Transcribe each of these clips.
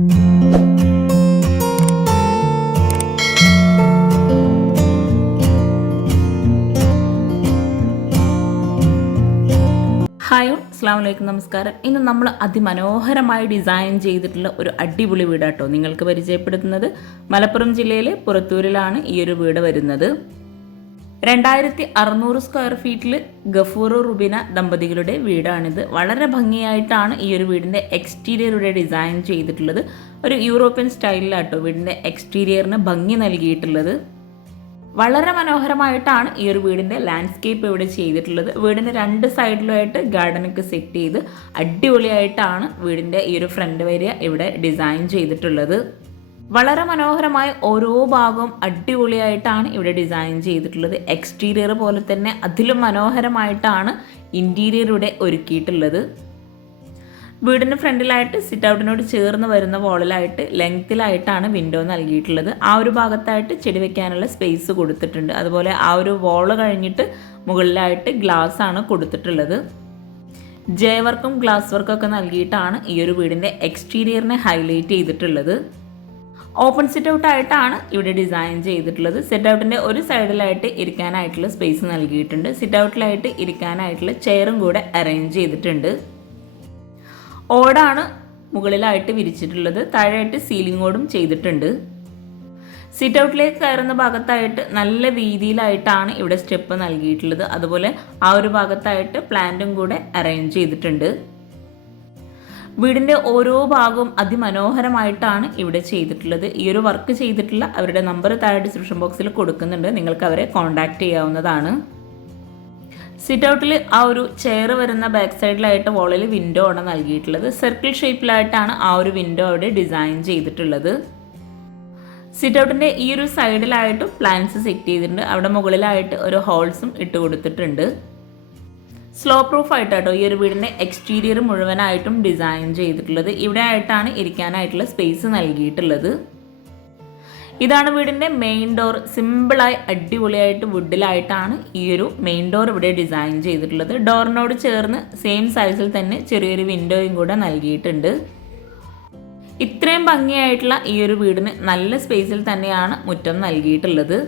Hi അസ്ലാമലൈക്കും നമസ്കാരം. ഇന്ന് നമ്മൾ അതിമനോഹരമായി ഡിസൈൻ ചെയ്തിട്ടുള്ള ഒരു അടിപൊളി വീടാട്ടോ. നിങ്ങൾക്ക് പരിചയപ്പെടുത്തുന്നത് മലപ്പുറം ജില്ലയിലെ പുറത്തൂരിലാണ് ഈ ഒരു വീട് വരുന്നത്. രണ്ടായിരത്തി അറുന്നൂറ് സ്ക്വയർ ഫീറ്റിൽ ഗഫൂറു റുബിന ദമ്പതികളുടെ വീടാണിത്. വളരെ ഭംഗിയായിട്ടാണ് ഈ ഒരു വീടിന്റെ എക്സ്റ്റീരിയറുടെ ഡിസൈൻ ചെയ്തിട്ടുള്ളത്. ഒരു യൂറോപ്യൻ സ്റ്റൈലിലാട്ടോ വീടിന്റെ എക്സ്റ്റീരിയറിന് ഭംഗി നൽകിയിട്ടുള്ളത്. വളരെ മനോഹരമായിട്ടാണ് ഈ ഒരു വീടിന്റെ ലാൻഡ്സ്കേപ്പ് ഇവിടെ ചെയ്തിട്ടുള്ളത്. വീടിന്റെ രണ്ട് സൈഡിലുമായിട്ട് ഗാർഡനൊക്കെ സെറ്റ് ചെയ്ത് അടിപൊളിയായിട്ടാണ് വീടിന്റെ ഈ ഒരു ഫ്രണ്ട് വരിക ഇവിടെ ഡിസൈൻ ചെയ്തിട്ടുള്ളത്. വളരെ മനോഹരമായ ഓരോ ഭാഗവും അടിപൊളിയായിട്ടാണ് ഇവിടെ ഡിസൈൻ ചെയ്തിട്ടുള്ളത്. എക്സ്റ്റീരിയർ പോലെ തന്നെ അതിലും മനോഹരമായിട്ടാണ് ഇന്റീരിയർ ഇവിടെ ഒരുക്കിയിട്ടുള്ളത്. വീടിന് ഫ്രണ്ടിലായിട്ട് സിറ്റ് ഔട്ടിനോട് ചേർന്ന് വരുന്ന വോളിലായിട്ട് ലെങ്ത്തിലായിട്ടാണ് വിൻഡോ നൽകിയിട്ടുള്ളത്. ആ ഒരു ഭാഗത്തായിട്ട് ചെടി വെക്കാനുള്ള സ്പേസ് കൊടുത്തിട്ടുണ്ട്. അതുപോലെ ആ ഒരു വോൾ കഴിഞ്ഞിട്ട് മുകളിലായിട്ട് ഗ്ലാസ് ആണ് കൊടുത്തിട്ടുള്ളത്. ജയവർക്കും ഗ്ലാസ് വർക്കും ഒക്കെ നൽകിയിട്ടാണ് ഈ ഒരു വീടിന്റെ എക്സ്റ്റീരിയറിനെ ഹൈലൈറ്റ് ചെയ്തിട്ടുള്ളത്. ഓപ്പൺ സിറ്റ് ഔട്ട് ആയിട്ടാണ് ഇവിടെ ഡിസൈൻ ചെയ്തിട്ടുള്ളത്. സിറ്റ് ഔട്ടിന്റെ ഒരു സൈഡിലായിട്ട് ഇരിക്കാനായിട്ടുള്ള സ്പേസ് നൽകിയിട്ടുണ്ട്. സിറ്റ് ഔട്ടിലായിട്ട് ഇരിക്കാനായിട്ടുള്ള ചെയറും കൂടെ അറേഞ്ച് ചെയ്തിട്ടുണ്ട്. ഓടാണ് മുകളിലായിട്ട് വിരിച്ചിട്ടുള്ളത്. താഴെയായിട്ട് സീലിംഗ് ഓടും ചെയ്തിട്ടുണ്ട്. സിറ്റ് ഔട്ടിലേക്ക് കയറുന്ന ഭാഗത്തായിട്ട് നല്ല വീതിയിലായിട്ടാണ് ഇവിടെ സ്റ്റെപ്പ് നൽകിയിട്ടുള്ളത്. അതുപോലെ ആ ഒരു ഭാഗത്തായിട്ട് പ്ലാന്റും കൂടെ അറേഞ്ച് ചെയ്തിട്ടുണ്ട്. വീടിന്റെ ഓരോ ഭാഗവും അതിമനോഹരമായിട്ടാണ് ഇവിടെ ചെയ്തിട്ടുള്ളത്. ഈ ഒരു വർക്ക് ചെയ്തിട്ടുള്ള അവരുടെ നമ്പർ താഴെ ഡിസ്ക്രിപ്ഷൻ ബോക്സിൽ കൊടുക്കുന്നുണ്ട്. നിങ്ങൾക്ക് അവരെ കോൺടാക്റ്റ് ചെയ്യാവുന്നതാണ്. സിറ്റ് ഔട്ടിൽ ആ ഒരു ചെയർ വരുന്ന ബാക്ക് സൈഡിലായിട്ട് വോളിൽ വിൻഡോ ആണ് നൽകിയിട്ടുള്ളത്. സർക്കിൾ ഷേപ്പിലായിട്ടാണ് ആ ഒരു വിൻഡോ അവിടെ ഡിസൈൻ ചെയ്തിട്ടുള്ളത്. സിറ്റ് ഔട്ടിന്റെ ഈ ഒരു സൈഡിലായിട്ടും പ്ലാന്റ്സ് സെറ്റ് ചെയ്തിട്ടുണ്ട്. അവിടെ മുകളിലായിട്ട് ഒരു ഹോൾസും ഇട്ട് കൊടുത്തിട്ടുണ്ട്. സ്ലോ പ്രൂഫ് ആയിട്ടാട്ടോ ഈ ഒരു വീടിന്റെ എക്സ്റ്റീരിയർ മുഴുവനായിട്ടും ഡിസൈൻ ചെയ്തിട്ടുള്ളത്. ഇവിടെ ആയിട്ടാണ് ഇരിക്കാനായിട്ടുള്ള സ്പേസ് നൽകിയിട്ടുള്ളത്. ഇതാണ് വീടിന്റെ മെയിൻ ഡോർ സിമ്പിളായി അടിപൊളിയായിട്ട് വുഡിലായിട്ടാണ് ഈ ഒരു മെയിൻ ഡോർ ഇവിടെ ഡിസൈൻ ചെയ്തിട്ടുള്ളത്. ഡോറിനോട് ചേർന്ന് സെയിം സൈസിൽ തന്നെ ചെറിയൊരു വിൻഡോയും കൂടെ നൽകിയിട്ടുണ്ട്. ഇത്രയും ഭംഗിയായിട്ടുള്ള ഈ ഒരു വീടിന് നല്ല സ്പേസിൽ തന്നെയാണ് മുറ്റം നൽകിയിട്ടുള്ളത്.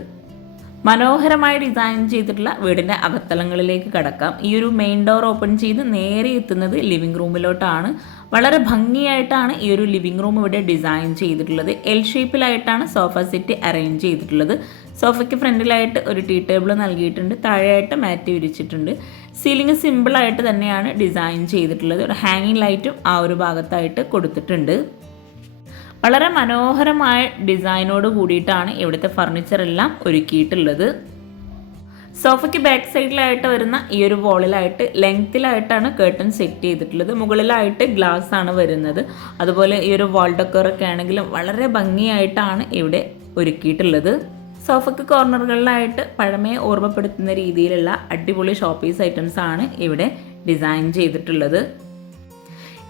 മനോഹരമായി ഡിസൈൻ ചെയ്തിട്ടുള്ള വീടിന്റെ അകത്തലങ്ങളിലേക്ക് കടക്കാം. ഈ ഒരു മെയിൻ ഡോർ ഓപ്പൺ ചെയ്ത് നേരെ എത്തുന്നത് ലിവിംഗ് റൂമിലോട്ടാണ് വളരെ ഭംഗിയായിട്ടാണ് ഈ ഒരു ലിവിംഗ് റൂം ഇവിടെ ഡിസൈൻ ചെയ്തിട്ടുള്ളത്. എൽ ഷേപ്പിലായിട്ടാണ് സോഫ സെറ്റ് അറേഞ്ച് ചെയ്തിട്ടുള്ളത്. സോഫയ്ക്ക് ഫ്രണ്ടിലായിട്ട് ഒരു ടീ ടേബിൾ നൽകിയിട്ടുണ്ട്. താഴെയായിട്ട് മാറ്റ് വിരിച്ചിട്ടുണ്ട്. സീലിംഗ് സിമ്പിളായിട്ട് തന്നെയാണ് ഡിസൈൻ ചെയ്തിട്ടുള്ളത്. ഒരു ഹാങ്ങിങ് ലൈറ്റും ആ ഒരു ഭാഗത്തായിട്ട് കൊടുത്തിട്ടുണ്ട്. വളരെ മനോഹരമായ ഡിസൈനോട് കൂടിയിട്ടാണ് ഇവിടുത്തെ ഫർണിച്ചർ എല്ലാം ഒരുക്കിയിട്ടുള്ളത്. സോഫയ്ക്ക് ബാക്ക് സൈഡിലായിട്ട് വരുന്ന ഈ ഒരു വോളിലായിട്ട് ലെങ്ത്തിലായിട്ടാണ് കേട്ടൺ സെറ്റ് ചെയ്തിട്ടുള്ളത്. മുകളിലായിട്ട് ഗ്ലാസ് ആണ് വരുന്നത്. അതുപോലെ ഈ ഒരു വാൾ ഡെക്കറൊക്കെ ആണെങ്കിലും വളരെ ഭംഗിയായിട്ടാണ് ഇവിടെ ഒരുക്കിയിട്ടുള്ളത്. സോഫയ്ക്ക് കോർണറുകളിലായിട്ട് പഴമയെ ഓർമ്മപ്പെടുത്തുന്ന രീതിയിലുള്ള അടിപൊളി ഷോപ്പീസ് ഐറ്റംസ് ആണ് ഇവിടെ ഡിസൈൻ ചെയ്തിട്ടുള്ളത്.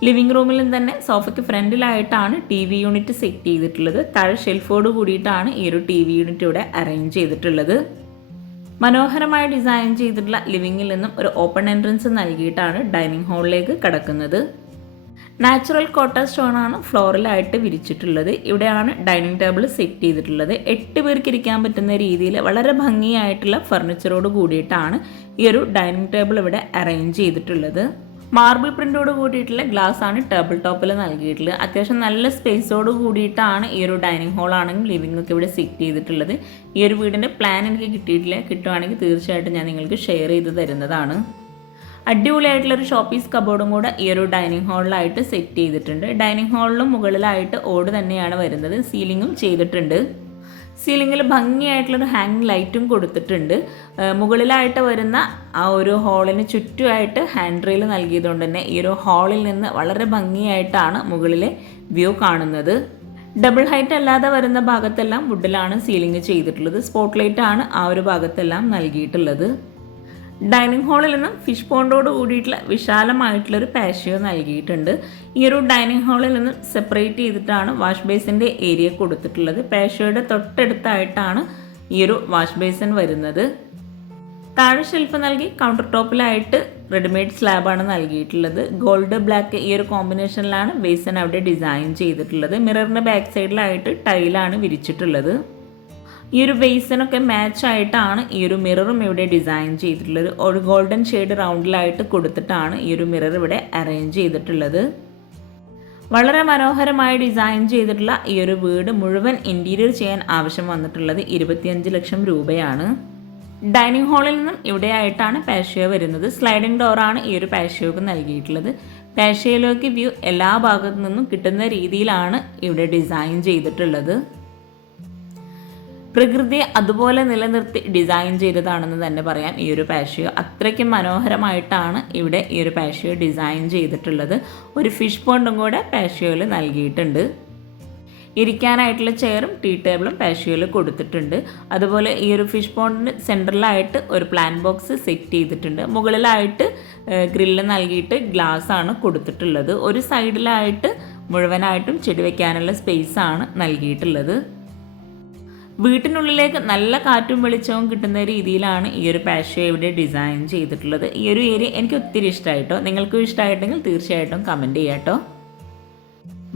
ലിവിംഗ് റൂമിലും തന്നെ സോഫയ്ക്ക് ഫ്രണ്ടിലായിട്ടാണ് ടി വി യൂണിറ്റ് സെറ്റ് ചെയ്തിട്ടുള്ളത്. താഴെ ഷെൽഫോട് കൂടിയിട്ടാണ് ഈ ഒരു ടി വി യൂണിറ്റ് ഇവിടെ അറേഞ്ച് ചെയ്തിട്ടുള്ളത്. മനോഹരമായി ഡിസൈൻ ചെയ്തിട്ടുള്ള ലിവിങ്ങിൽ നിന്നും ഒരു ഓപ്പൺ എൻട്രൻസ് നൽകിയിട്ടാണ് ഡൈനിങ് ഹാളിലേക്ക് കടക്കുന്നത്. നാച്ചുറൽ കോട്ട സ്റ്റോൺ ആണ് ഫ്ലോറിലായിട്ട് വിരിച്ചിട്ടുള്ളത്. ഇവിടെയാണ് ഡൈനിങ് ടേബിൾ സെറ്റ് ചെയ്തിട്ടുള്ളത്. എട്ട് പേർക്ക് ഇരിക്കാൻ പറ്റുന്ന രീതിയിൽ വളരെ ഭംഗിയായിട്ടുള്ള ഫർണിച്ചറോട് കൂടിയിട്ടാണ് ഈ ഒരു ഡൈനിങ് ടേബിൾ ഇവിടെ അറേഞ്ച് ചെയ്തിട്ടുള്ളത്. മാർബിൾ പ്രിന്റോട് കൂടിയിട്ടുള്ള ഗ്ലാസ് ആണ് ടേബിൾ ടോപ്പിൽ നൽകിയിട്ടുള്ളത്. അത്യാവശ്യം നല്ല സ്പേസോട് കൂടിയിട്ടാണ് ഈ ഒരു ഡൈനിങ് ഹോൾ ആണെങ്കിൽ ലിവിംഗ് ഒക്കെ ഇവിടെ സെറ്റ് ചെയ്തിട്ടുള്ളത്. ഈ ഒരു വീടിന്റെ പ്ലാൻ എനിക്ക് കിട്ടിയിട്ടില്ല. കിട്ടുവാണെങ്കിൽ തീർച്ചയായിട്ടും ഞാൻ നിങ്ങൾക്ക് ഷെയർ ചെയ്ത് തരുന്നതാണ്. അടിപൊളിയായിട്ടുള്ളൊരു ഷോപ്പീസ് കബോർഡും കൂടെ ഈ ഒരു ഡൈനിങ് ഹാളിലായിട്ട് സെറ്റ് ചെയ്തിട്ടുണ്ട്. ഡൈനിങ് ഹാളിലും മുകളിലായിട്ട് ഓട് തന്നെയാണ് വരുന്നത്. സീലിങ്ങും ചെയ്തിട്ടുണ്ട്. സീലിങ്ങിൽ ഭംഗിയായിട്ടുള്ളൊരു ഹാങ് ലൈറ്റും കൊടുത്തിട്ടുണ്ട്. മുകളിലായിട്ട് വരുന്ന ആ ഒരു ഹോളിന് ചുറ്റുമായിട്ട് ഹാൻഡ് റെയിൽ നൽകിയതുകൊണ്ട് തന്നെ ഈ ഒരു ഹാളിൽ നിന്ന് വളരെ ഭംഗിയായിട്ടാണ് മുകളിലെ വ്യൂ കാണുന്നത്. ഡബിൾ ഹൈറ്റ് അല്ലാതെ വരുന്ന ഭാഗത്തെല്ലാം വുഡിലാണ് സീലിംഗ് ചെയ്തിട്ടുള്ളത്. സ്പോട്ട് ലൈറ്റ് ആണ് ആ ഒരു ഭാഗത്തെല്ലാം നൽകിയിട്ടുള്ളത്. ഡൈനിങ് ഹാളിൽ നിന്ന് ഫിഷ് പോണ്ടോട് കൂടിയിട്ടുള്ള വിശാലമായിട്ടുള്ളൊരു പാഷ്യോ നൽകിയിട്ടുണ്ട്. ഈ ഒരു ഡൈനിങ് ഹാളിൽ നിന്ന് സെപ്പറേറ്റ് ചെയ്തിട്ടാണ് വാഷ് ബേസിന്റെ ഏരിയ കൊടുത്തിട്ടുള്ളത്. പാഷ്യോയുടെ തൊട്ടടുത്തായിട്ടാണ് ഈ ഒരു വാഷ് ബേസിൻ വരുന്നത്. താഴെ ഷെൽഫ് നൽകി കൗണ്ടർ ടോപ്പിലായിട്ട് റെഡിമെയ്ഡ് സ്ലാബാണ് നൽകിയിട്ടുള്ളത്. ഗോൾഡ് ബ്ലാക്ക് ഈ ഒരു കോമ്പിനേഷനിലാണ് ബേസൻ അവിടെ ഡിസൈൻ ചെയ്തിട്ടുള്ളത്. മിററിന്റെ ബാക്ക് സൈഡിലായിട്ട് ടൈലാണ് വിരിച്ചിട്ടുള്ളത്. ഈ ഒരു ബേസിനൊക്കെ മാച്ച് ആയിട്ടാണ് ഈ ഒരു മിററും ഇവിടെ ഡിസൈൻ ചെയ്തിട്ടുള്ളത്. ഒരു ഗോൾഡൻ ഷെയ്ഡ് റൗണ്ടിലായിട്ട് കൊടുത്തിട്ടാണ് ഈ ഒരു മിറർ ഇവിടെ അറേഞ്ച് ചെയ്തിട്ടുള്ളത്. വളരെ മനോഹരമായി ഡിസൈൻ ചെയ്തിട്ടുള്ള ഈ ഒരു വീട് മുഴുവൻ ഇന്റീരിയർ ചെയ്യാൻ ആവശ്യം വന്നിട്ടുള്ളത് ഇരുപത്തിയഞ്ച് ലക്ഷം രൂപയാണ്. ഡൈനിങ് ഹാളിൽ നിന്നും ഇവിടെയായിട്ടാണ് പാഷ്യോ വരുന്നത്. സ്ലൈഡിംഗ് ഡോറാണ് ഈ ഒരു പാഷ്യോക്ക് നൽകിയിട്ടുള്ളത്. പാഷ്യയിലേക്ക് വ്യൂ എല്ലാ ഭാഗത്തു നിന്നും കിട്ടുന്ന രീതിയിലാണ് ഇവിടെ ഡിസൈൻ ചെയ്തിട്ടുള്ളത്. പ്രകൃതിയെ അതുപോലെ നിലനിർത്തി ഡിസൈൻ ചെയ്തതാണെന്ന് തന്നെ പറയാം. ഈ ഒരു പാഷ്യോ അത്രയ്ക്കും മനോഹരമായിട്ടാണ് ഇവിടെ ഈ ഒരു പാഷ്യോ ഡിസൈൻ ചെയ്തിട്ടുള്ളത്. ഒരു ഫിഷ് പോണ്ടും കൂടെ പാഷ്യോയിൽ നൽകിയിട്ടുണ്ട്. ഇരിക്കാനായിട്ടുള്ള ചെയറും ടീ ടേബിളും പാഷ്യോയിൽ കൊടുത്തിട്ടുണ്ട്. അതുപോലെ ഈ ഒരു ഫിഷ് പോണ്ടിന് സെന്ററിലായിട്ട് ഒരു പ്ലാൻ ബോക്സ് സെറ്റ് ചെയ്തിട്ടുണ്ട്. മുകളിലായിട്ട് ഗ്രില്ല് നൽകിയിട്ട് ഗ്ലാസ് ആണ് കൊടുത്തിട്ടുള്ളത്. ഒരു സൈഡിലായിട്ട് മുഴുവനായിട്ടും ചെടി വയ്ക്കാനുള്ള സ്പേസ് ആണ് നൽകിയിട്ടുള്ളത്. വീട്ടിനുള്ളിലേക്ക് നല്ല കാറ്റും വെളിച്ചവും കിട്ടുന്ന രീതിയിലാണ് ഈ ഒരു പാഷ്യോ ഇവിടെ ഡിസൈൻ ചെയ്തിട്ടുള്ളത്. ഈ ഒരു ഏരിയ എനിക്ക് ഒത്തിരി ഇഷ്ടമായിട്ടോ നിങ്ങൾക്കും ഇഷ്ടമായിട്ടെങ്കിൽ തീർച്ചയായിട്ടും കമന്റ് ചെയ്യാട്ടോ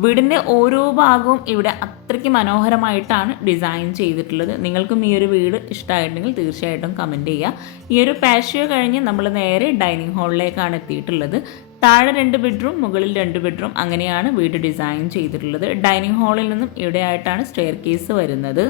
വീടിന്റെ ഓരോ ഭാഗവും ഇവിടെ അത്രയ്ക്ക് മനോഹരമായിട്ടാണ് ഡിസൈൻ ചെയ്തിട്ടുള്ളത്. നിങ്ങൾക്കും ഈ ഒരു വീട് ഇഷ്ടമായിട്ടുണ്ടെങ്കിൽ തീർച്ചയായിട്ടും കമന്റ് ചെയ്യുക ഈ ഒരു പാഷ്യോ കഴിഞ്ഞ് നമ്മൾ നേരെ ഡൈനിങ് ഹാളിലേക്കാണ് എത്തിയിട്ടുള്ളത്. താഴെ രണ്ട് ബെഡ്റൂം മുകളിൽ രണ്ട് ബെഡ്റൂം അങ്ങനെയാണ് വീട് ഡിസൈൻ ചെയ്തിട്ടുള്ളത്. ഡൈനിങ് ഹാളിൽ നിന്നും ഇവിടെയായിട്ടാണ് സ്റ്റെയർ കേസ് വരുന്നത്.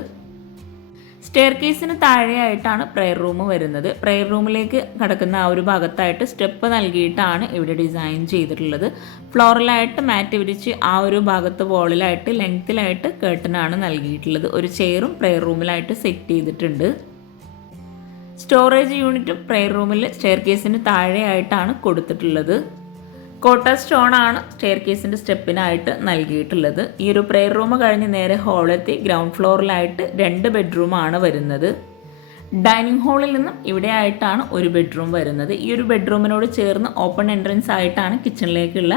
സ്റ്റെയർ കേസിന് താഴെയായിട്ടാണ് പ്രെയർ റൂം വരുന്നത്. പ്രെയർ റൂമിലേക്ക് കടക്കുന്ന ആ ഒരു ഭാഗത്തായിട്ട് സ്റ്റെപ്പ് നൽകിയിട്ടാണ് ഇവിടെ ഡിസൈൻ ചെയ്തിട്ടുള്ളത്. ഫ്ലോറിലായിട്ട് മാറ്റ് വിരിച്ച് ആ ഒരു ഭാഗത്ത് വോളിലായിട്ട് ലെങ്ത്തിലായിട്ട് കേട്ടനാണ് നൽകിയിട്ടുള്ളത്. ഒരു ചെയറും പ്രെയർ റൂമിലായിട്ട് സെറ്റ് ചെയ്തിട്ടുണ്ട്. സ്റ്റോറേജ് യൂണിറ്റും പ്രെയർ റൂമിൽ സ്റ്റെയർ കേസിന് താഴെയായിട്ടാണ് കൊടുത്തിട്ടുള്ളത്. കോട്ട സ്റ്റോൺ ആണ് സ്റ്റെയർ കേസിന്റെ സ്റ്റെപ്പിനായിട്ട് നൽകിയിട്ടുള്ളത്. ഈ ഒരു പ്രെയർ റൂം കഴിഞ്ഞ് നേരെ ഹോളെത്തി ഗ്രൗണ്ട് ഫ്ലോറിലായിട്ട് രണ്ട് ബെഡ്റൂമാണ് വരുന്നത്. ഡൈനിങ് ഹാളിൽ നിന്നും ഇവിടെ ആയിട്ടാണ് ഒരു ബെഡ്റൂം വരുന്നത്. ഈ ഒരു ബെഡ്റൂമിനോട് ചേർന്ന് ഓപ്പൺ എൻട്രൻസ് ആയിട്ടാണ് കിച്ചണിലേക്കുള്ള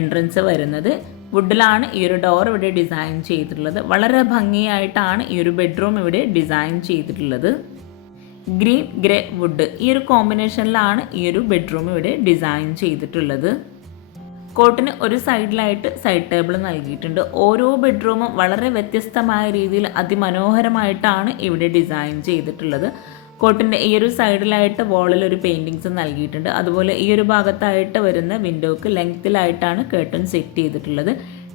എൻട്രൻസ് വരുന്നത്. വുഡിലാണ് ഈ ഒരു ഡോർ ഇവിടെ ഡിസൈൻ ചെയ്തിട്ടുള്ളത്. വളരെ ഭംഗിയായിട്ടാണ് ഈ ഒരു ബെഡ്റൂം ഇവിടെ ഡിസൈൻ ചെയ്തിട്ടുള്ളത്. ഗ്രീൻ ഗ്രേ വുഡ് ഈ ഒരു കോമ്പിനേഷനിലാണ് ഈ ഒരു ബെഡ്റൂം ഇവിടെ ഡിസൈൻ ചെയ്തിട്ടുള്ളത്. കോട്ടിന് ഒരു സൈഡിലായിട്ട് സൈഡ് ടേബിൾ നൽകിയിട്ടുണ്ട്. ഓരോ ബെഡ്റൂമും വളരെ വ്യത്യസ്തമായ രീതിയിൽ അതിമനോഹരമായിട്ടാണ് ഇവിടെ ഡിസൈൻ ചെയ്തിട്ടുള്ളത്. കോട്ടിന്റെ ഈ ഒരു സൈഡിലായിട്ട് വാളിൽ ഒരു പെയിന്റിങ്സ് നൽകിയിട്ടുണ്ട്. അതുപോലെ ഈ ഒരു ഭാഗത്തായിട്ട് വരുന്ന വിൻഡോക്ക് ലെങ്ത്തിലായിട്ടാണ് കേട്ടൺ സെറ്റ് ചെയ്തിട്ടുള്ളത്.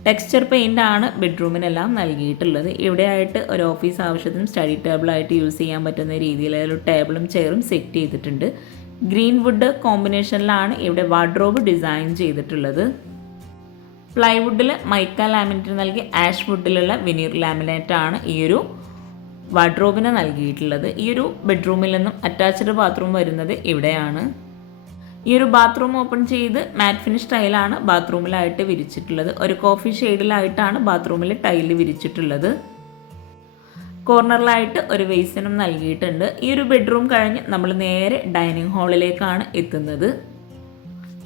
ടെക്സ്ചർ പെയിന്റ് ആണ് ബെഡ്റൂമിനെല്ലാം നൽകിയിട്ടുള്ളത്. ഇവിടെയായിട്ട് ഒരു ഓഫീസ് ആവശ്യത്തിനും സ്റ്റഡി ടേബിളായിട്ട് യൂസ് ചെയ്യാൻ പറ്റുന്ന രീതിയിൽ ഒരു ടേബിളും ചെയറും സെറ്റ് ചെയ്തിട്ടുണ്ട്. ഗ്രീൻ വുഡ് കോമ്പിനേഷനിലാണ് ഇവിടെ വാർഡ്രോബ് ഡിസൈൻ ചെയ്തിട്ടുള്ളത്. പ്ലൈവുഡിൽ മൈക്ക ലാമിനേറ്റ് നൽകി ആഷ് വുഡിലുള്ള വിനീർ ലാമിനേറ്റ് ആണ് ഈ ഒരു വാർഡ്രോബിന് നൽകിയിട്ടുള്ളത്. ഈ ഒരു ബെഡ്റൂമിൽ നിന്നും അറ്റാച്ച്ഡ് ബാത്റൂം വരുന്നത് ഇവിടെയാണ്. ഈ ഒരു ബാത്റൂം ഓപ്പൺ ചെയ്ത് മാറ്റ് ഫിനിഷ് ടൈലാണ് ബാത്റൂമിലായിട്ട് വിരിച്ചിട്ടുള്ളത്. ഒരു കോഫി ഷെയ്ഡിലായിട്ടാണ് ബാത്റൂമിൽ ടൈൽ വിരിച്ചിട്ടുള്ളത്. കോർണറിലായിട്ട് ഒരു വേസിനും നൽകിയിട്ടുണ്ട്. ഈ ഒരു ബെഡ്റൂം കഴിഞ്ഞ് നമ്മൾ നേരെ ഡൈനിങ് ഹാളിലേക്കാണ് എത്തുന്നത്.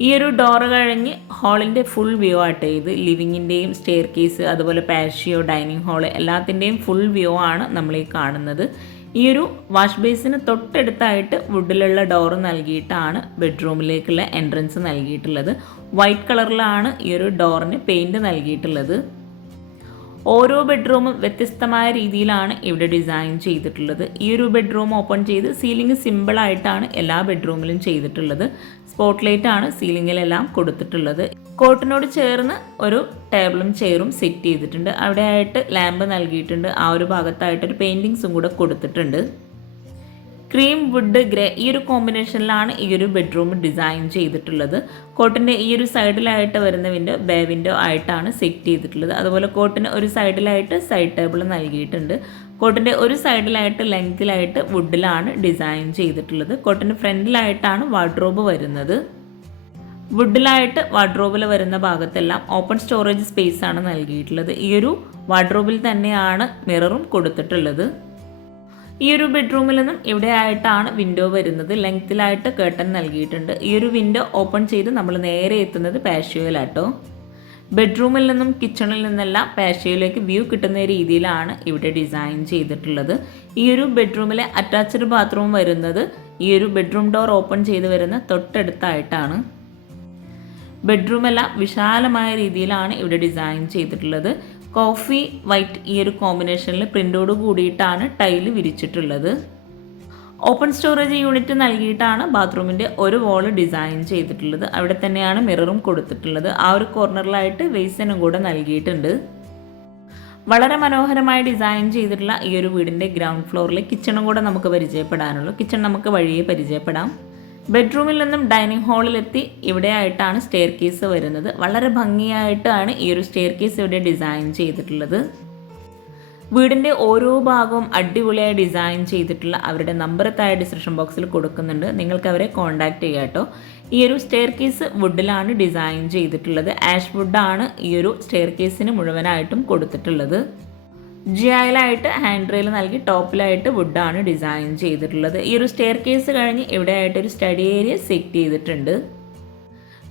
ഈ ഒരു ഡോറ് കഴിഞ്ഞ് ഹാളിന്റെ ഫുൾ വ്യൂ ആട്ട്. ചെയ്ത് ലിവിങ്ങിന്റെയും സ്റ്റെയർ കേസ് അതുപോലെ പാഷിയോ ഡൈനിങ് ഹാൾ എല്ലാത്തിന്റെയും ഫുൾ വ്യൂ ആണ് നമ്മൾ ഈ കാണുന്നത്. ഈ ഒരു വാഷ് ബേസിന് തൊട്ടടുത്തായിട്ട് വുഡിലുള്ള ഡോറ് നൽകിയിട്ടാണ് ബെഡ്റൂമിലേക്കുള്ള എൻട്രൻസ് നൽകിയിട്ടുള്ളത്. വൈറ്റ് കളറിലാണ് ഈ ഒരു ഡോറിന് പെയിന്റ് നൽകിയിട്ടുള്ളത്. ഓരോ ബെഡ്റൂമും വ്യത്യസ്തമായ രീതിയിലാണ് ഇവിടെ ഡിസൈൻ ചെയ്തിട്ടുള്ളത്. ഈ ഒരു ബെഡ്റൂം ഓപ്പൺ ചെയ്ത് സീലിംഗ് സിമ്പിളായിട്ടാണ് എല്ലാ ബെഡ്റൂമിലും ചെയ്തിട്ടുള്ളത്. സ്പോട്ട് ലൈറ്റ് ആണ് സീലിങ്ങിലെല്ലാം കൊടുത്തിട്ടുള്ളത്. കോട്ടിനോട് ചേർന്ന് ഒരു ടേബിളും ചെയറും സെറ്റ് ചെയ്തിട്ടുണ്ട്. അവിടെയായിട്ട് ലാമ്പ് നൽകിയിട്ടുണ്ട്. ആ ഒരു ഭാഗത്തായിട്ട് ഒരു പെയിന്റിങ്സും കൂടെ കൊടുത്തിട്ടുണ്ട്. ക്രീം വുഡ് ഗ്രേ ഈ ഒരു കോമ്പിനേഷനിലാണ് ഈ ഒരു ബെഡ്റൂം ഡിസൈൻ ചെയ്തിട്ടുള്ളത്. കോട്ടിന്റെ ഈ ഒരു സൈഡിലായിട്ട് വരുന്ന വിൻഡോ ബേ വിൻഡോ ആയിട്ടാണ് സെറ്റ് ചെയ്തിട്ടുള്ളത്. അതുപോലെ കോട്ടിന് ഒരു സൈഡിലായിട്ട് സൈഡ് ടേബിൾ നൽകിയിട്ടുണ്ട്. കോട്ടിന്റെ ഒരു സൈഡിലായിട്ട് ലെങ്തിലായിട്ട് വുഡിലാണ് ഡിസൈൻ ചെയ്തിട്ടുള്ളത്. കോട്ടിന് ഫ്രണ്ടിലായിട്ടാണ് വാർഡ്രോബ് വരുന്നത്. വുഡിലായിട്ട് വാർഡ്രോബിൽ വരുന്ന ഭാഗത്തെല്ലാം ഓപ്പൺ സ്റ്റോറേജ് സ്പേസ് ആണ് നൽകിയിട്ടുള്ളത്. ഈ ഒരു വാർഡ്രോബിൽ തന്നെയാണ് മിററും കൊടുത്തിട്ടുള്ളത്. ഈ ഒരു ബെഡ്റൂമിൽ നിന്നും ഇവിടെ ആയിട്ടാണ് വിൻഡോ വരുന്നത്. ലെങ്ത്തിലായിട്ട് കേട്ടൻ നൽകിയിട്ടുണ്ട്. ഈ ഒരു വിൻഡോ ഓപ്പൺ ചെയ്ത് നമ്മൾ നേരെ എത്തുന്നത് പാഷ്യോയിലാട്ടോ ബെഡ്റൂമിൽ നിന്നും കിച്ചണിൽ നിന്നെല്ലാം പാഷ്യോയിലേക്ക് വ്യൂ കിട്ടുന്ന രീതിയിലാണ് ഇവിടെ ഡിസൈൻ ചെയ്തിട്ടുള്ളത്. ഈ ഒരു ബെഡ്റൂമിലെ അറ്റാച്ച്ഡ് ബാത്റൂം വരുന്നത് ഈ ഒരു ബെഡ്റൂം ഡോർ ഓപ്പൺ ചെയ്ത് വരുന്ന തൊട്ടടുത്തായിട്ടാണ്. ബെഡ്റൂമെല്ലാം വിശാലമായ രീതിയിലാണ് ഇവിടെ ഡിസൈൻ ചെയ്തിട്ടുള്ളത്. കോഫി വൈറ്റ് ഈ ഒരു കോമ്പിനേഷനിൽ പ്രിന്റോട് കൂടിയിട്ടാണ് ടൈൽ വിരിച്ചിട്ടുള്ളത്. ഓപ്പൺ സ്റ്റോറേജ് യൂണിറ്റ് നൽകിയിട്ടാണ് ബാത്റൂമിന്റെ ഒരു വോൾ ഡിസൈൻ ചെയ്തിട്ടുള്ളത്. അവിടെ തന്നെയാണ് മിററും കൊടുത്തിട്ടുള്ളത്. ആ ഒരു കോർണറിലായിട്ട് വെയ്സനും കൂടെ നൽകിയിട്ടുണ്ട്. വളരെ മനോഹരമായി ഡിസൈൻ ചെയ്തിട്ടുള്ള ഈ ഒരു വീടിന്റെ ഗ്രൗണ്ട് ഫ്ലോറിൽ കിച്ചണും കൂടെ നമുക്ക് പരിചയപ്പെടാനുള്ളൂ. കിച്ചൺ നമുക്ക് വഴിയെ പരിചയപ്പെടാം. ബെഡ്റൂമിൽ നിന്നും ഡൈനിങ് ഹാളിലെത്തി ഇവിടെയായിട്ടാണ് സ്റ്റെയർ കേസ് വരുന്നത്. വളരെ ഭംഗിയായിട്ടാണ് ഈ ഒരു സ്റ്റെയർ കേസ് ഇവിടെ ഡിസൈൻ ചെയ്തിട്ടുള്ളത്. വീടിന്റെ ഓരോ ഭാഗവും അടിപൊളിയായി ഡിസൈൻ ചെയ്തിട്ടുള്ള അവരുടെ നമ്പർ താഴെ ഡിസ്ക്രിപ്ഷൻ ബോക്സിൽ കൊടുക്കുന്നുണ്ട്. നിങ്ങൾക്ക് അവരെ കോൺടാക്റ്റ് ചെയ്യാം കേട്ടോ. ഈ ഒരു സ്റ്റെയർ കേസ് വുഡിലാണ് ഡിസൈൻ ചെയ്തിട്ടുള്ളത്. ആഷ് വുഡാണ് ഈ ഒരു സ്റ്റെയർ കേസിന് മുഴുവനായിട്ടും കൊടുത്തിട്ടുള്ളത്. ജിയായിലായിട്ട് ഹാൻഡ് റെയിൽ നൽകി ടോപ്പിലായിട്ട് വുഡാണ് ഡിസൈൻ ചെയ്തിട്ടുള്ളത്. ഈ ഒരു സ്റ്റെയർ കേസ് കഴിഞ്ഞ് ഇവിടെയായിട്ട് ഒരു സ്റ്റഡി ഏരിയ സെറ്റ് ചെയ്തിട്ടുണ്ട്.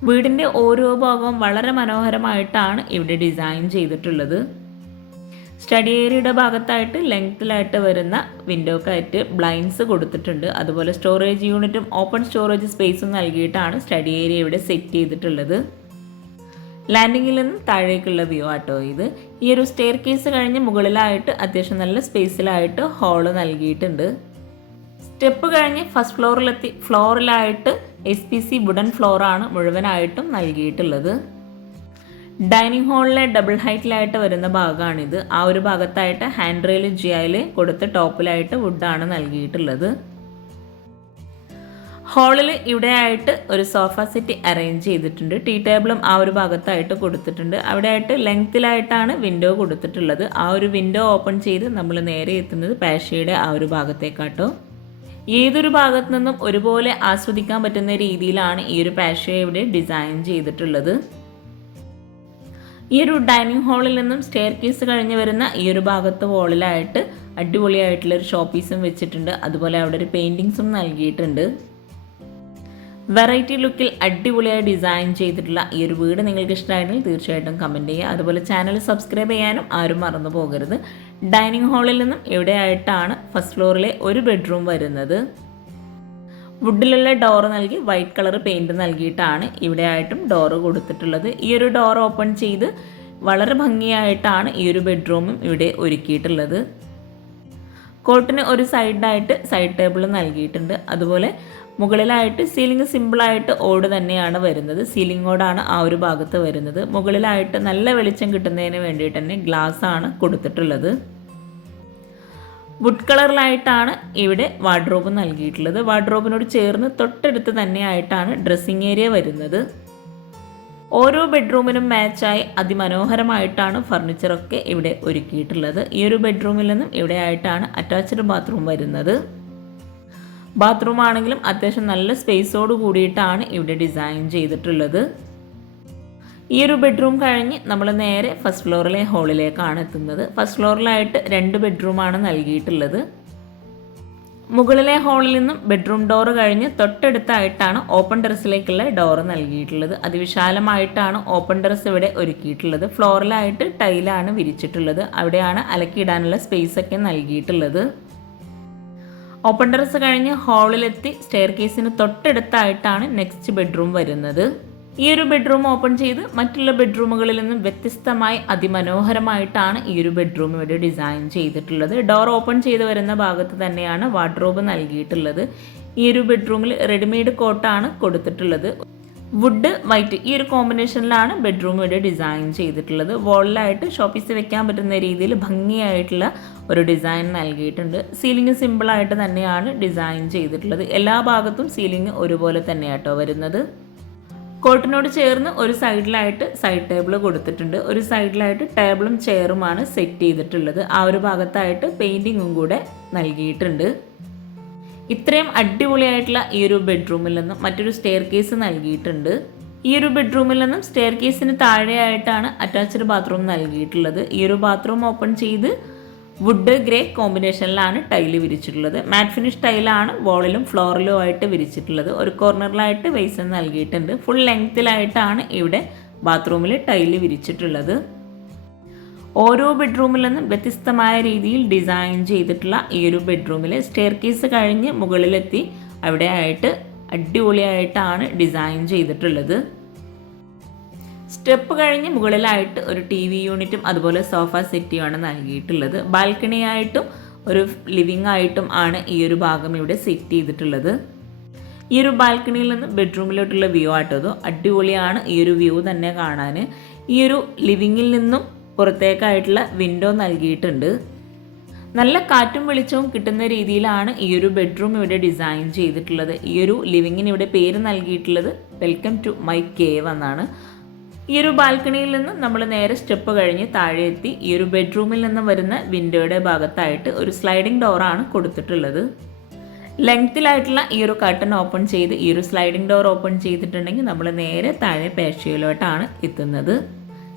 വീടിന്റെ ഓരോ ഭാഗവും വളരെ മനോഹരമായിട്ടാണ് ഇവിടെ ഡിസൈൻ ചെയ്തിട്ടുള്ളത്. സ്റ്റഡി ഏരിയയുടെ ഭാഗത്തായിട്ട് ലെങ്ത്തിലായിട്ട് വരുന്ന വിൻഡോക്കായിട്ട് ബ്ലൈൻഡ്സ് കൊടുത്തിട്ടുണ്ട്. അതുപോലെ സ്റ്റോറേജ് യൂണിറ്റും ഓപ്പൺ സ്റ്റോറേജ് സ്പേസും നൽകിയിട്ടാണ് സ്റ്റഡി ഏരിയ ഇവിടെ സെറ്റ് ചെയ്തിട്ടുള്ളത്. ലാൻഡിങ്ങിൽ നിന്ന് താഴേക്കുള്ള വ്യൂ ആട്ടോ ഇത്. ഈ ഒരു സ്റ്റെയർ കേസ് കഴിഞ്ഞ് മുകളിലായിട്ട് അത്യാവശ്യം നല്ല സ്പേസിലായിട്ട് ഹോൾ നൽകിയിട്ടുണ്ട്. സ്റ്റെപ്പ് കഴിഞ്ഞ് ഫസ്റ്റ് ഫ്ലോറിലെത്തി ഫ്ലോറിലായിട്ട് എസ് പി സി വുഡൻ ഫ്ലോറാണ് മുഴുവനായിട്ടും നൽകിയിട്ടുള്ളത്. ഡൈനിങ് ഹാളിലെ ഡബിൾ ഹൈറ്റിലായിട്ട് വരുന്ന ഭാഗമാണിത് ആ ഒരു ഭാഗത്തായിട്ട് ഹാൻഡ് റെയിൽ ജിയായിൽ കൊടുത്ത് ടോപ്പിലായിട്ട് വുഡാണ് നൽകിയിട്ടുള്ളത്. ഹാളിൽ ഇവിടെയായിട്ട് ഒരു സോഫ സെറ്റ് അറേഞ്ച് ചെയ്തിട്ടുണ്ട്. ടീ ടേബിളും ആ ഒരു ഭാഗത്തായിട്ട് കൊടുത്തിട്ടുണ്ട്. അവിടെയായിട്ട് ലെങ്ത്തിലായിട്ടാണ് വിൻഡോ കൊടുത്തിട്ടുള്ളത്. ആ ഒരു വിൻഡോ ഓപ്പൺ ചെയ്ത് നമ്മൾ നേരെ എത്തുന്നത് പാഷയുടെ ആ ഒരു ഭാഗത്തേക്കാട്ടോ. ഏതൊരു ഭാഗത്തു നിന്നും ഒരുപോലെ ആസ്വദിക്കാൻ പറ്റുന്ന രീതിയിലാണ് ഈ ഒരു പാഷയെ ഇവിടെ ഡിസൈൻ ചെയ്തിട്ടുള്ളത്. ഈ ഒരു ഡൈനിങ് ഹാളിൽ നിന്നും സ്റ്റെയർ കേസ് കഴിഞ്ഞ് വരുന്ന ഈ ഒരു ഭാഗത്ത് ഹോളിലായിട്ട് അടിപൊളിയായിട്ടുള്ള ഒരു ഷോപ്പീസും വെച്ചിട്ടുണ്ട്. അതുപോലെ അവിടെ ഒരു പെയിന്റിങ്സും നൽകിയിട്ടുണ്ട്. വെറൈറ്റി ലുക്കിൽ അടിപൊളിയായി ഡിസൈൻ ചെയ്തിട്ടുള്ള ഈ ഒരു വീട് നിങ്ങൾക്ക് ഇഷ്ടമായിട്ടും തീർച്ചയായിട്ടും കമന്റ് ചെയ്യുക. അതുപോലെ ചാനൽ സബ്സ്ക്രൈബ് ചെയ്യാനും ആരും മറന്നു പോകരുത്. ഡൈനിങ് ഹാളിൽ നിന്നും ഇവിടെയായിട്ടാണ് ഫസ്റ്റ് ഫ്ലോറിലെ ഒരു ബെഡ്റൂം വരുന്നത്? വുഡിലുള്ള ഡോർ നൽകി വൈറ്റ് കളർ പെയിന്റ് നൽകിയിട്ടാണ് ഇവിടെയായിട്ടും ഡോറ് കൊടുത്തിട്ടുള്ളത്. ഈ ഒരു ഡോർ ഓപ്പൺ ചെയ്ത് വളരെ ഭംഗിയായിട്ടാണ് ഈ ഒരു ബെഡ്റൂമും ഇവിടെ ഒരുക്കിയിട്ടുള്ളത്. കോട്ടിന് ഒരു സൈഡായിട്ട് സൈഡ് ടേബിൾ നൽകിയിട്ടുണ്ട്. അതുപോലെ മുകളിലായിട്ട് സീലിംഗ് സിമ്പിളായിട്ട് ഓട് തന്നെയാണ് വരുന്നത്. സീലിംഗ് ഓടാണ് ആ ഒരു ഭാഗത്ത് വരുന്നത്. മുകളിലായിട്ട് നല്ല വെളിച്ചം കിട്ടുന്നതിന് വേണ്ടിയിട്ട് തന്നെ ഗ്ലാസ് ആണ് കൊടുത്തിട്ടുള്ളത്. വുഡ് കളറിലായിട്ടാണ് ഇവിടെ വാർഡ്രോബ് നൽകിയിട്ടുള്ളത്. വാർഡ്രോബിനോട് ചേർന്ന് തൊട്ടടുത്ത് തന്നെയായിട്ടാണ് ഡ്രസ്സിങ് ഏരിയ വരുന്നത്. ഓരോ ബെഡ്റൂമിനും മാച്ചായി അതിമനോഹരമായിട്ടാണ് ഫർണിച്ചറൊക്കെ ഇവിടെ ഒരുക്കിയിട്ടുള്ളത്. ഈ ഒരു ബെഡ്റൂമിൽ നിന്നും ഇവിടെ ആയിട്ടാണ് അറ്റാച്ച്ഡ് ബാത്റൂം വരുന്നത്. ബാത്റൂം ആണെങ്കിലും അത്യാവശ്യം നല്ല സ്പേസോട് കൂടിയിട്ടാണ് ഇവിടെ ഡിസൈൻ ചെയ്തിട്ടുള്ളത്. ഈ ഒരു ബെഡ്റൂം കഴിഞ്ഞ് നമ്മൾ നേരെ ഫസ്റ്റ് ഫ്ലോറിലെ ഹോളിലേക്കാണ് എത്തുന്നത്. ഫസ്റ്റ് ഫ്ലോറിലായിട്ട് രണ്ട് ബെഡ്റൂമാണ് നൽകിയിട്ടുള്ളത്. മുകളിലെ ഹാളിൽ നിന്നും ബെഡ്റൂം ഡോർ കഴിഞ്ഞ് തൊട്ടടുത്തായിട്ടാണ് ഓപ്പൺ ടെറസിലേക്കുള്ള ഡോർ നൽകിയിട്ടുള്ളത്. അതിവിശാലമായിട്ടാണ് ഓപ്പൺ ടെറസ് ഇവിടെ ഒരുക്കിയിട്ടുള്ളത്. ഫ്ലോറിലായിട്ട് ടൈലാണ് വിരിച്ചിട്ടുള്ളത്. അവിടെയാണ് അലക്കിയിടാനുള്ള സ്പേസ് ഒക്കെ നൽകിയിട്ടുള്ളത്. ഓപ്പൺ ടെറസ് കഴിഞ്ഞ് ഹാളിലെത്തി സ്റ്റെയർ കേസിന് തൊട്ടടുത്തായിട്ടാണ് നെക്സ്റ്റ് ബെഡ്റൂം വരുന്നത്. ഈ ഒരു ബെഡ്റൂം ഓപ്പൺ ചെയ്ത് മറ്റുള്ള ബെഡ്റൂമുകളിൽ നിന്നും വ്യത്യസ്തമായി അതിമനോഹരമായിട്ടാണ് ഈ ഒരു ബെഡ്റൂം ഇവിടെ ഡിസൈൻ ചെയ്തിട്ടുള്ളത്. ഡോർ ഓപ്പൺ ചെയ്ത് വരുന്ന ഭാഗത്ത് തന്നെയാണ് വാർഡ്രോബ് നൽകിയിട്ടുള്ളത്. ഈ ഒരു ബെഡ്റൂമിൽ റെഡിമെയ്ഡ് കോട്ടാണ് കൊടുത്തിട്ടുള്ളത്. വുഡ് വൈറ്റ് ഈ ഒരു കോമ്പിനേഷനിലാണ് ബെഡ്റൂം ഇവിടെ ഡിസൈൻ ചെയ്തിട്ടുള്ളത്. വോളിലായിട്ട് ഷോപ്പീസ് വെക്കാൻ പറ്റുന്ന രീതിയിൽ ഭംഗിയായിട്ടുള്ള ഒരു ഡിസൈൻ നൽകിയിട്ടുണ്ട്. സീലിംഗ് സിമ്പിളായിട്ട് തന്നെയാണ് ഡിസൈൻ ചെയ്തിട്ടുള്ളത്. എല്ലാ ഭാഗത്തും സീലിംഗ് ഒരുപോലെ തന്നെയാട്ടോ വരുന്നത്. കോട്ടിനോട് ചേർന്ന് ഒരു സൈഡിലായിട്ട് സൈഡ് ടേബിൾ കൊടുത്തിട്ടുണ്ട്. ഒരു സൈഡിലായിട്ട് ടേബിളും ചെയറുമാണ് സെറ്റ് ചെയ്തിട്ടുള്ളത്. ആ ഒരു ഭാഗത്തായിട്ട് പെയിന്റിങ്ങും കൂടെ നൽകിയിട്ടുണ്ട്. ഇത്രയും അടിപൊളിയായിട്ടുള്ള ഈ ഒരു ബെഡ്റൂമിൽ നിന്നും മറ്റൊരു സ്റ്റെയർ കേസ് നൽകിയിട്ടുണ്ട്. ഈ ഒരു ബെഡ്റൂമിൽ നിന്നും സ്റ്റെയർ കേസിന് താഴെയായിട്ടാണ് അറ്റാച്ച്ഡ് ബാത്റൂം നൽകിയിട്ടുള്ളത്. ഈ ഒരു ബാത്റൂം ഓപ്പൺ ചെയ്ത് വുഡ് ഗ്രേ കോമ്പിനേഷനിലാണ് ടൈൽ വിരിച്ചിട്ടുള്ളത്. മാറ്റ് ഫിനിഷ് ടൈലാണ് വോളിലും ഫ്ലോറിലും ആയിട്ട് വിരിച്ചിട്ടുള്ളത്. ഒരു കോർണറിലായിട്ട് വെയ്സൺ നൽകിയിട്ടുണ്ട്. ഫുൾ ലെങ്ത്തിലായിട്ടാണ് ഇവിടെ ബാത്റൂമിൽ ടൈൽ വിരിച്ചിട്ടുള്ളത്. ഓരോ ബെഡ്റൂമിൽ നിന്നും വ്യത്യസ്തമായ രീതിയിൽ ഡിസൈൻ ചെയ്തിട്ടുള്ള ഈ ഒരു ബെഡ്റൂമിൽ സ്റ്റെയർ കേസ് കഴിഞ്ഞ് മുകളിലെത്തി അവിടെ ആയിട്ട് അടിപൊളിയായിട്ടാണ് ഡിസൈൻ ചെയ്തിട്ടുള്ളത്. സ്റ്റെപ്പ് കഴിഞ്ഞ് മുകളിലായിട്ട് ഒരു ടി വി യൂണിറ്റും അതുപോലെ സോഫ സെറ്റിയുമാണ് നൽകിയിട്ടുള്ളത്. ബാൽക്കണി ആയിട്ടും ഒരു ലിവിംഗ് ആയിട്ടും ആണ് ഈ ഒരു ഭാഗം ഇവിടെ സെറ്റ് ചെയ്തിട്ടുള്ളത്. ഈ ഒരു ബാൽക്കണിയിൽ നിന്ന് ബെഡ്റൂമിലോട്ടുള്ള വ്യൂ ആട്ടതോ അടിപൊളിയാണ് ഈ ഒരു വ്യൂ തന്നെ കാണാൻ ഈ ഒരു ലിവിങ്ങിൽ നിന്നും പുറത്തേക്കായിട്ടുള്ള വിൻഡോ നൽകിയിട്ടുണ്ട്. നല്ല കാറ്റും വെളിച്ചവും കിട്ടുന്ന രീതിയിലാണ് ഈ ഒരു ബെഡ്റൂം ഇവിടെ ഡിസൈൻ ചെയ്തിട്ടുള്ളത്. ഈ ഒരു ലിവിങ്ങിന് ഇവിടെ പേര് നൽകിയിട്ടുള്ളത് വെൽക്കം ടു മൈ കേവ് എന്നാണ്. ഈ ഒരു ബാൽക്കണിയിൽ നിന്ന് നമ്മൾ നേരെ സ്റ്റെപ്പ് കഴിഞ്ഞ് താഴെ എത്തി ഈ ഒരു ബെഡ്റൂമിൽ നിന്ന് വരുന്ന വിൻഡോയുടെ ഭാഗത്തായിട്ട് ഒരു സ്ലൈഡിംഗ് ഡോറാണ് കൊടുത്തിട്ടുള്ളത്. ലെങ്ത്തിലായിട്ടുള്ള ഈ ഒരു കട്ടൺ ഓപ്പൺ ചെയ്ത് ഈ ഒരു സ്ലൈഡിംഗ് ഡോർ ഓപ്പൺ ചെയ്തിട്ടുണ്ടെങ്കിൽ നമ്മൾ നേരെ താഴെ പേശയിലോട്ടാണ് എത്തുന്നത്.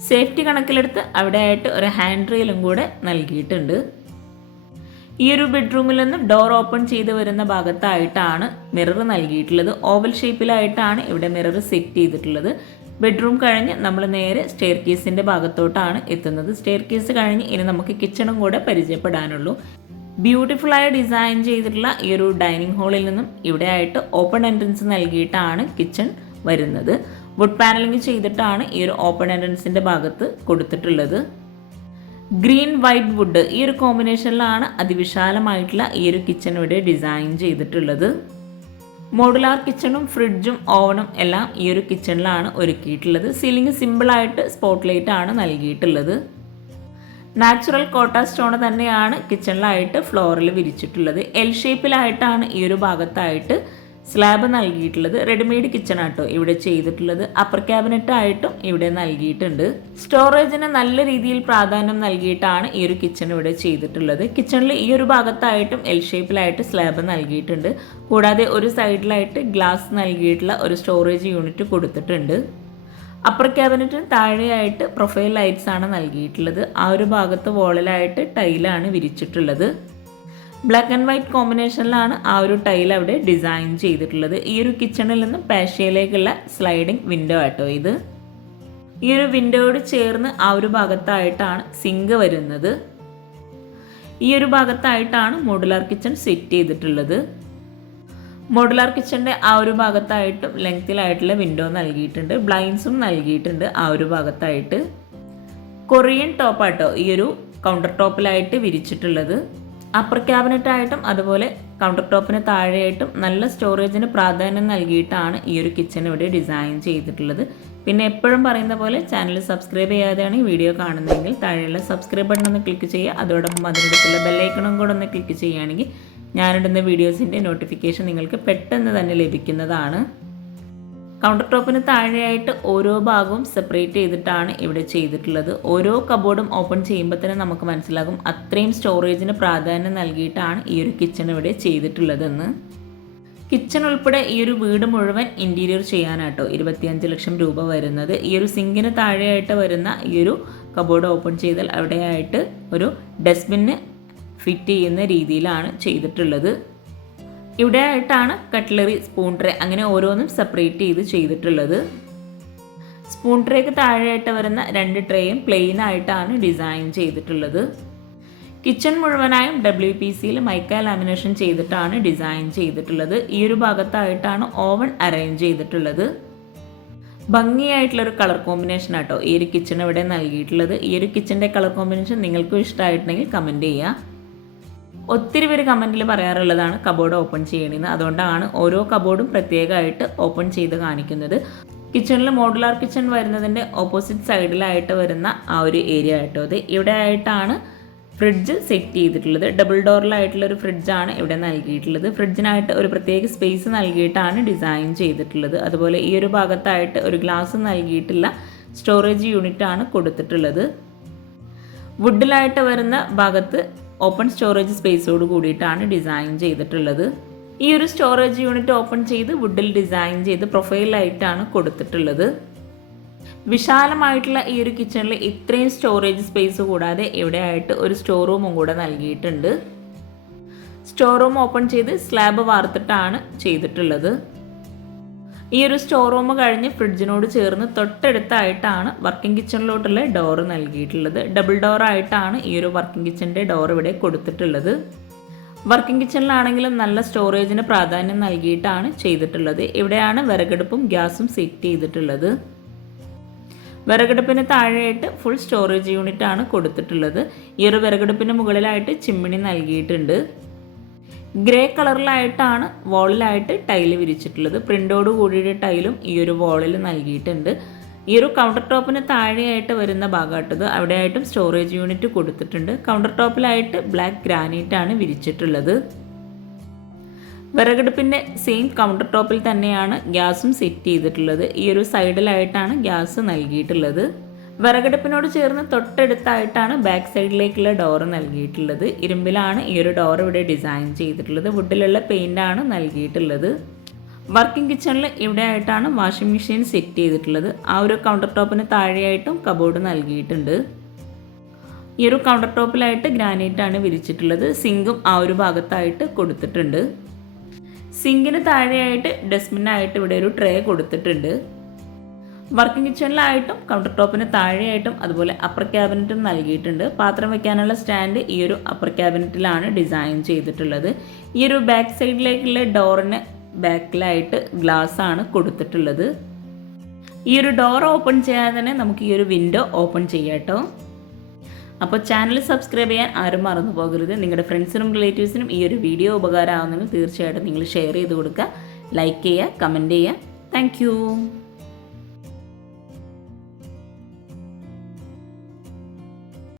സേഫ്റ്റി കണക്കിലെടുത്ത് അവിടെ ആയിട്ട് ഒരു ഹാൻഡ് റെയിലും കൂടെ നൽകിയിട്ടുണ്ട്. ഈ ഒരു ബെഡ്റൂമിൽ നിന്ന് ഡോർ ഓപ്പൺ ചെയ്ത് വരുന്ന ഭാഗത്തായിട്ടാണ് മിറർ നൽകിയിട്ടുള്ളത്. ഓവൽ ഷേപ്പിലായിട്ടാണ് ഇവിടെ മിറർ സെറ്റ് ചെയ്തിട്ടുള്ളത്. ബെഡ്റൂം കഴിഞ്ഞ് നമ്മൾ നേരെ സ്റ്റെയർ കേസിന്റെ ഭാഗത്തോട്ടാണ് എത്തുന്നത്. സ്റ്റെയർ കേസ് കഴിഞ്ഞ് ഇനി നമുക്ക് കിച്ചണും കൂടെ പരിചയപ്പെടാനുള്ളൂ. ബ്യൂട്ടിഫുൾ ആയി ഡിസൈൻ ചെയ്തിട്ടുള്ള ഈ ഒരു ഡൈനിങ് ഹാളിൽ നിന്നും ഇവിടെ ആയിട്ട് ഓപ്പൺ എൻട്രൻസ് നൽകിയിട്ടാണ് കിച്ചൺ വരുന്നത്. വുഡ് പാനലിംഗ് ചെയ്തിട്ടാണ് ഈ ഒരു ഓപ്പൺ എൻട്രൻസിന്റെ ഭാഗത്ത് കൊടുത്തിട്ടുള്ളത്. ഗ്രീൻ വൈറ്റ് വുഡ് ഈ ഒരു കോമ്പിനേഷനിലാണ് അതിവിശാലമായിട്ടുള്ള ഈ ഒരു കിച്ചൺ ഇവിടെ ഡിസൈൻ ചെയ്തിട്ടുള്ളത്. മോഡുലാർ കിച്ചണും ഫ്രിഡ്ജും ഓവനും എല്ലാം ഈ ഒരു കിച്ചണിലാണ് ഒരുക്കിയിട്ടുള്ളത്. സീലിംഗ് സിമ്പിളായിട്ട് സ്പോട്ട് ലൈറ്റ് ആണ് നൽകിയിട്ടുള്ളത്. നാച്ചുറൽ കോട്ട സ്റ്റോൺ തന്നെയാണ് കിച്ചണിലായിട്ട് ഫ്ലോറിൽ വിരിച്ചിട്ടുള്ളത്. എൽ ഷേപ്പിലായിട്ടാണ് ഈ ഒരു ഭാഗത്തായിട്ട് സ്ലാബ് നൽകിയിട്ടുള്ളത് റെഡിമെയ്ഡ് കിച്ചൺ ആട്ടോ ഇവിടെ ചെയ്തിട്ടുള്ളത്. അപ്പർ ക്യാബിനറ്റ് ആയിട്ടും ഇവിടെ നൽകിയിട്ടുണ്ട്. സ്റ്റോറേജിന് നല്ല രീതിയിൽ പ്രാധാന്യം നൽകിയിട്ടാണ് ഈ ഒരു കിച്ചൺ ഇവിടെ ചെയ്തിട്ടുള്ളത്. കിച്ചണിൽ ഈ ഒരു ഭാഗത്തായിട്ടും എൽ ഷേപ്പിലായിട്ട് സ്ലാബ് നൽകിയിട്ടുണ്ട്. കൂടാതെ ഒരു സൈഡിലായിട്ട് ഗ്ലാസ് നൽകിയിട്ടുള്ള ഒരു സ്റ്റോറേജ് യൂണിറ്റ് കൊടുത്തിട്ടുണ്ട്. അപ്പർ ക്യാബിനറ്റിന് താഴെയായിട്ട് പ്രൊഫൈൽ ലൈറ്റ്സ് ആണ് നൽകിയിട്ടുള്ളത്. ആ ഒരു ഭാഗത്ത് വോളിലായിട്ട് ടൈലാണ് വിരിച്ചിട്ടുള്ളത്. ബ്ലാക്ക് ആൻഡ് വൈറ്റ് കോമ്പിനേഷനിലാണ് ആ ഒരു ടൈൽ അവിടെ ഡിസൈൻ ചെയ്തിട്ടുള്ളത്. ഈ ഒരു കിച്ചണിൽ നിന്ന് പാഷ്യയിലേക്കുള്ള സ്ലൈഡിംഗ് വിൻഡോ ആട്ടോ ഇത്. ഈ ഒരു വിൻഡോയോട് ചേർന്ന് ആ ഒരു ഭാഗത്തായിട്ടാണ് സിങ്ക് വരുന്നത്. ഈ ഒരു ഭാഗത്തായിട്ടാണ് മോഡുലാർ കിച്ചൺ സെറ്റ് ചെയ്തിട്ടുള്ളത്. മോഡുലാർ കിച്ചന്റെ ആ ഒരു ഭാഗത്തായിട്ടും ലെങ്ത്തിലായിട്ടുള്ള വിൻഡോ നൽകിയിട്ടുണ്ട്. ബ്ലൈൻസും നൽകിയിട്ടുണ്ട് ആ ഒരു ഭാഗത്തായിട്ട്. കൊറിയൻ ടോപ്പാട്ടോ ഈ ഒരു കൗണ്ടർ ടോപ്പിലായിട്ട് വിരിച്ചിട്ടുള്ളത്. അപ്പർ ക്യാബിനറ്റായിട്ടും അതുപോലെ കൗണ്ടർ ടോപ്പിന് താഴെയായിട്ടും നല്ല സ്റ്റോറേജിന് പ്രാധാന്യം നൽകിയിട്ടാണ് ഈ ഒരു കിച്ചൺ ഇവിടെ ഡിസൈൻ ചെയ്തിട്ടുള്ളത്. പിന്നെ എപ്പോഴും പറയുന്ന പോലെ ചാനൽ സബ്സ്ക്രൈബ് ചെയ്യാതെയാണ് ഈ വീഡിയോ കാണുന്നതെങ്കിൽ താഴെയുള്ള സബ്സ്ക്രൈബ് ബട്ടൺ ഒന്ന് ക്ലിക്ക് ചെയ്യുക. അതോടൊപ്പം അതിനടുത്തുള്ള ബെല്ലൈക്കണും കൂടെ ഒന്ന് ക്ലിക്ക് ചെയ്യുകയാണെങ്കിൽ ഞാനിടുന്ന വീഡിയോസിന്റെ നോട്ടിഫിക്കേഷൻ നിങ്ങൾക്ക് പെട്ടെന്ന് തന്നെ ലഭിക്കുന്നതാണ്. കൗണ്ടർ ടോപ്പിന് താഴെയായിട്ട് ഓരോ ഭാഗവും സെപ്പറേറ്റ് ചെയ്തിട്ടാണ് ഇവിടെ ചെയ്തിട്ടുള്ളത്. ഓരോ കബോർഡും ഓപ്പൺ ചെയ്യുമ്പോൾ തന്നെ നമുക്ക് മനസ്സിലാകും അത്രയും സ്റ്റോറേജിന് പ്രാധാന്യം നൽകിയിട്ടാണ് ഈ ഒരു കിച്ചൺ ഇവിടെ ചെയ്തിട്ടുള്ളതെന്ന്. കിച്ചൺ ഉൾപ്പെടെ ഈ ഒരു വീട് മുഴുവൻ ഇന്റീരിയർ ചെയ്യാനാട്ടോ. ഇരുപത്തിയഞ്ച് ലക്ഷം രൂപ വരുന്നത്. ഈ ഒരു സിങ്കിന് താഴെയായിട്ട് വരുന്ന ഈ ഒരു കബോർഡ് ഓപ്പൺ ചെയ്താൽ അവിടെയായിട്ട് ഒരു ഡസ്റ്റ്ബിന്ന് ഫിറ്റ് ചെയ്യുന്ന രീതിയിലാണ് ചെയ്തിട്ടുള്ളത്. ഇവിടെ ആയിട്ടാണ് കട്ട്ലറി സ്പൂൺ ട്രേ അങ്ങനെ ഓരോന്നും സെപ്പറേറ്റ് ചെയ്ത് ചെയ്തിട്ടുള്ളത്. സ്പൂൺ ട്രേക്ക് താഴെയായിട്ട് വരുന്ന രണ്ട് ട്രേയും പ്ലെയിൻ ആയിട്ടാണ് ഡിസൈൻ ചെയ്തിട്ടുള്ളത്. കിച്ചൺ മുഴുവനായും ഡബ്ല്യു പി സിയിൽ മൈക്ക ലാമിനേഷൻ ചെയ്തിട്ടാണ് ഡിസൈൻ ചെയ്തിട്ടുള്ളത്. ഈ ഒരു ഭാഗത്തായിട്ടാണ് ഓവൺ അറേഞ്ച് ചെയ്തിട്ടുള്ളത്. ഭംഗിയായിട്ടുള്ള ഒരു കളർ കോമ്പിനേഷൻ ആട്ടോ ഈ ഒരു കിച്ചൺ ഇവിടെ നൽകിയിട്ടുള്ളത്. ഈ ഒരു കിച്ചന്റെ കളർ കോമ്പിനേഷൻ നിങ്ങൾക്കും ഇഷ്ടമായിട്ടുണ്ടെങ്കിൽ കമന്റ് ചെയ്യുക. ഒത്തിരി പേര് കമന്റിൽ പറയാറുള്ളതാണ് കബോർഡ് ഓപ്പൺ ചെയ്യണമെന്ന് അതുകൊണ്ടാണ് ഓരോ കബോർഡും പ്രത്യേകമായിട്ട് ഓപ്പൺ ചെയ്ത് കാണിക്കുന്നത്. കിച്ചണിൽ മോഡുലാർ കിച്ചൺ വരുന്നതിന്റെ ഓപ്പോസിറ്റ് സൈഡിലായിട്ട് വരുന്ന ആ ഒരു ഏരിയ ആയിട്ടോ അത് ഇവിടെ ആയിട്ടാണ് ഫ്രിഡ്ജ് സെറ്റ് ചെയ്തിട്ടുള്ളത്. ഡബിൾ ഡോറിലായിട്ടുള്ള ഒരു ഫ്രിഡ്ജാണ് ഇവിടെ നൽകിയിട്ടുള്ളത്. ഫ്രിഡ്ജിനായിട്ട് ഒരു പ്രത്യേക സ്പേസ് നൽകിയിട്ടാണ് ഡിസൈൻ ചെയ്തിട്ടുള്ളത്. അതുപോലെ ഈ ഒരു ഭാഗത്തായിട്ട് ഒരു ഗ്ലാസ് നൽകിയിട്ടുള്ള സ്റ്റോറേജ് യൂണിറ്റ് ആണ് കൊടുത്തിട്ടുള്ളത്. വുഡിലായിട്ട് വരുന്ന ഭാഗത്ത് ഓപ്പൺ സ്റ്റോറേജ് സ്പേസോട് കൂടിയിട്ടാണ് ഡിസൈൻ ചെയ്തിട്ടുള്ളത്. ഈ ഒരു സ്റ്റോറേജ് യൂണിറ്റ് ഓപ്പൺ ചെയ്ത് വുഡിൽ ഡിസൈൻ ചെയ്ത് പ്രൊഫൈലായിട്ടാണ് കൊടുത്തിട്ടുള്ളത്. വിശാലമായിട്ടുള്ള ഈ ഒരു കിച്ചണിൽ ഇത്രയും സ്റ്റോറേജ് സ്പേസ് കൂടാതെ ഇവിടെയായിട്ട് ഒരു സ്റ്റോർ റൂമും കൂടെ നൽകിയിട്ടുണ്ട്. സ്റ്റോർ റൂം ഓപ്പൺ ചെയ്ത് സ്ലാബ് വാർത്തിട്ടാണ് ചെയ്തിട്ടുള്ളത്. ഈ ഒരു സ്റ്റോർ റൂം കഴിഞ്ഞ് ഫ്രിഡ്ജിനോട് ചേർന്ന് തൊട്ടടുത്തായിട്ടാണ് വർക്കിംഗ് കിച്ചണിലോട്ടുള്ള ഡോറ് നൽകിയിട്ടുള്ളത്. ഡബിൾ ഡോർ ആയിട്ടാണ് ഈ ഒരു വർക്കിംഗ് കിച്ചന്റെ ഡോർ ഇവിടെ കൊടുത്തിട്ടുള്ളത്. വർക്കിംഗ് കിച്ചണിലാണെങ്കിലും നല്ല സ്റ്റോറേജിന് പ്രാധാന്യം നൽകിയിട്ടാണ് ചെയ്തിട്ടുള്ളത്. ഇവിടെയാണ് വിറകടുപ്പും ഗ്യാസും സെറ്റ് ചെയ്തിട്ടുള്ളത്. വിറകടുപ്പിന് താഴെയായിട്ട് ഫുൾ സ്റ്റോറേജ് യൂണിറ്റ് ആണ് കൊടുത്തിട്ടുള്ളത്. ഈ ഒരു വിറകടുപ്പിന് മുകളിലായിട്ട് ചിമ്മിണി നൽകിയിട്ടുണ്ട്. Grey കളറിലായിട്ടാണ് വോളിലായിട്ട് tile വിരിച്ചിട്ടുള്ളത്. പ്രിന്റോട് കൂടിയിട്ട് ടൈലും ഈ ഒരു വോളിൽ നൽകിയിട്ടുണ്ട്. ഈ ഒരു കൗണ്ടർ ടോപ്പിന് താഴെയായിട്ട് വരുന്ന ഭാഗമായിട്ടത് അവിടെയായിട്ടും സ്റ്റോറേജ് യൂണിറ്റ് കൊടുത്തിട്ടുണ്ട്. കൗണ്ടർ ടോപ്പിലായിട്ട് ബ്ലാക്ക് ഗ്രാനൈറ്റ് ആണ് വിരിച്ചിട്ടുള്ളത്. വിറകടുപ്പിന്റെ സെയിം കൗണ്ടർ ടോപ്പിൽ തന്നെയാണ് ഗ്യാസും സെറ്റ് ചെയ്തിട്ടുള്ളത്. ഈ ഒരു സൈഡിലായിട്ടാണ് ഗ്യാസ് നൽകിയിട്ടുള്ളത്. വിറകടുപ്പിനോട് ചേർന്ന് തൊട്ടടുത്തായിട്ടാണ് ബാക്ക് സൈഡിലേക്കുള്ള ഡോറ് നൽകിയിട്ടുള്ളത്. ഇരുമ്പിലാണ് ഈ ഒരു ഡോർ ഇവിടെ ഡിസൈൻ ചെയ്തിട്ടുള്ളത്. വുഡിലുള്ള പെയിന്റാണ് നൽകിയിട്ടുള്ളത്. വർക്കിംഗ് കിച്ചണിൽ ഇവിടെ ആയിട്ടാണ് വാഷിംഗ് മെഷീൻ സെറ്റ് ചെയ്തിട്ടുള്ളത്. ആ ഒരു കൗണ്ടർ ടോപ്പിന് താഴെയായിട്ടും കബോർഡ് നൽകിയിട്ടുണ്ട്. ഈ ഒരു കൗണ്ടർ ടോപ്പിലായിട്ട് ഗ്രാനൈറ്റ് ആണ് വിരിച്ചിട്ടുള്ളത്. സിങ്കും ആ ഒരു ഭാഗത്തായിട്ട് കൊടുത്തിട്ടുണ്ട്. സിങ്കിന് താഴെയായിട്ട് ഡസ്റ്റ്ബിനായിട്ട് ഇവിടെ ഒരു ട്രേ കൊടുത്തിട്ടുണ്ട്. വർക്കിംഗ് കിച്ചണിലായിട്ടും കൗണ്ടർ ടോപ്പിന് താഴെയായിട്ടും അതുപോലെ അപ്പർ ക്യാബിനറ്റും നൽകിയിട്ടുണ്ട്. പാത്രം വെക്കാനുള്ള സ്റ്റാൻഡ് ഈ ഒരു അപ്പർ ക്യാബിനറ്റിലാണ് ഡിസൈൻ ചെയ്തിട്ടുള്ളത്. ഈ ഒരു ബാക്ക് സൈഡിലേക്കുള്ള ഡോറിന് ബാക്കിലായിട്ട് ഗ്ലാസ് ആണ് കൊടുത്തിട്ടുള്ളത്. ഈ ഒരു ഡോർ ഓപ്പൺ ചെയ്യാതെ തന്നെ നമുക്ക് ഈ ഒരു വിൻഡോ ഓപ്പൺ ചെയ്യാട്ടോ അപ്പോൾ ചാനൽ സബ്സ്ക്രൈബ് ചെയ്യാൻ ആരും മറന്നു പോകരുത്. നിങ്ങളുടെ ഫ്രണ്ട്സിനും റിലേറ്റീവ്സിനും ഈ ഒരു വീഡിയോ ഉപകാരമാകുന്നെങ്കിൽ തീർച്ചയായിട്ടും നിങ്ങൾ ഷെയർ ചെയ്ത് കൊടുക്കുക. ലൈക്ക് ചെയ്യുക കമന്റ് ചെയ്യുക. താങ്ക്